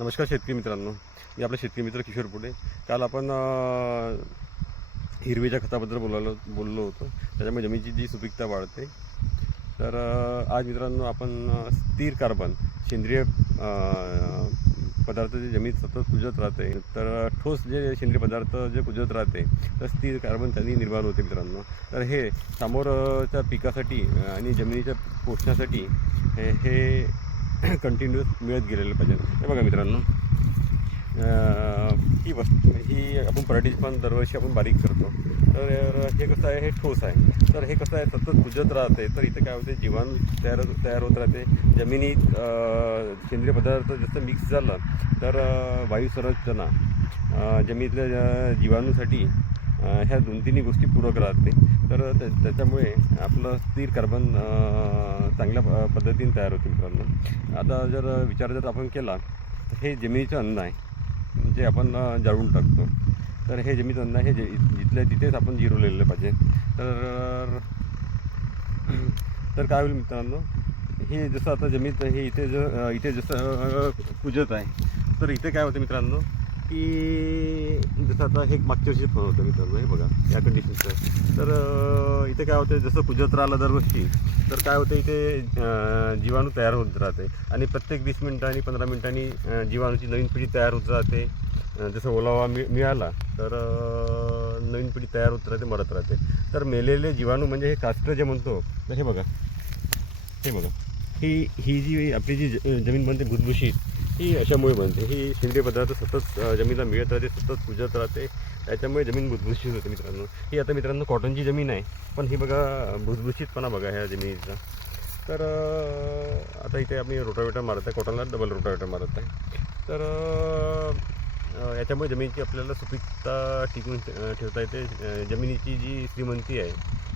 नमस्कार शेतकरी मित्रांनो, मी आपला शेतकरी मित्र किशोर पुढे. काल आपण हिरवीच्या खताबद्दल बोललो होतो. त्याच्यामुळे जमिनीची जी सुपीकता वाढते. तर आज मित्रांनो आपण स्थिर कार्बन सेंद्रिय पदार्थ जे जमिनीत सतत कुजत राहते, तर ठोस जे सेंद्रिय पदार्थ जे कुजत राहते तर स्थिर कार्बन त्यांनी निर्माण होते मित्रांनो. तर हे समोरच्या पिकासाठी आणि जमिनीच्या पोषणासाठी हे कंटिन्यूअस मिळत गेलेलं पाहिजे. हे बघा मित्रांनो, ही आपण पराठीची पण दरवर्षी आपण बारीक करतो. तर हे कसं आहे, हे ठोस आहे. तर हे कसं आहे, सतत कुजत राहते. तर इथे काय होते, जीवाणू तयार होत राहते जमिनीत. सेंद्रिय पदार्थ जसं मिक्स झालं तर वायू संरचना जमिनीतल्या जीवाणूसाठी ह्या 2-3 गोष्टी पूरक राहते. तर त्याच्यामुळे आपलं स्थिर कार्बन चांगल्या पद्धतीने तयार होते मित्रांनो. आता विचार आपण केला तर हे जमिनीचं अन्न आहे जे आपण जाळून टाकतो. तर हे जमिनीचं अन्न आहे, जिथल्या तिथेच आपण जिरवलेलं पाहिजे. तर काय होईल मित्रांनो, हे जसं आता जमिनीत हे इथे जसं कुजत आहे, तर इथे काय होतं मित्रांनो की जसं आता हे मागच्या वर्षी फोन होतं मित्रांनो. हे बघा या कंडिशनचं. तर इथे काय होतं, जसं कुजत राहिलं दरवर्षी, तर काय होतं, इथे जीवाणू तयार होत राहते आणि प्रत्येक 20 मिनिटांनी 15 मिनिटांनी जीवाणूची नवीन पिढी तयार होत राहते. जसं ओलावा मिळाला तर नवीन पिढी तयार होत राहते, मरत राहते. तर मेलेले जीवाणू म्हणजे हे कास्टर जे म्हणतो. तर हे बघा ही जी आपली जी जमीन बनते भुसभुशीत, ही अशामुळे बनते. ही सेंद्रिय पदार्थ सतत जमिनीला मिळत राहते, सतत कुजत राहते. त्याच्यामुळे जमीन भुसभुशीत होते मित्रांनो. ही आता मित्रांनो कॉटनची जमीन आहे, पण ही बघा भुसभुशीतपणा बघा ह्या जमिनीचा. तर आता इथे आम्ही रोटावेटर मारत आहे, कॉटनला डबल रोटावेटर मारत आहे. तर याच्यामुळे जमिनीची आपल्याला सुपीकता टिकवून ठेवता येते. जमिनीची जी श्रीमंती आहे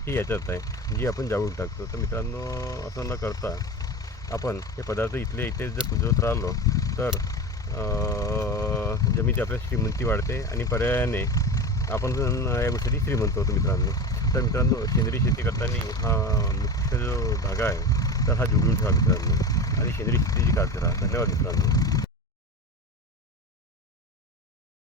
ही याच्यात आहे, जी आपण जाळून टाकतो. तर मित्रांनो, असं न करता आपण हे पदार्थ इथे जर कुजवत राहिलो तर जमिनीची आपल्याला श्रीमंती वाढते आणि पर्यायाने आपण या गोष्टी श्रीमंत होतो मित्रांनो. तर मित्रांनो, सेंद्रिय शेती करताना हा मुख्य जो धागा आहे, तर हा जुळवून ठेवा मित्रांनो आणि सेंद्रिय शेतीची काळजी करा. धन्यवाद मित्रांनो.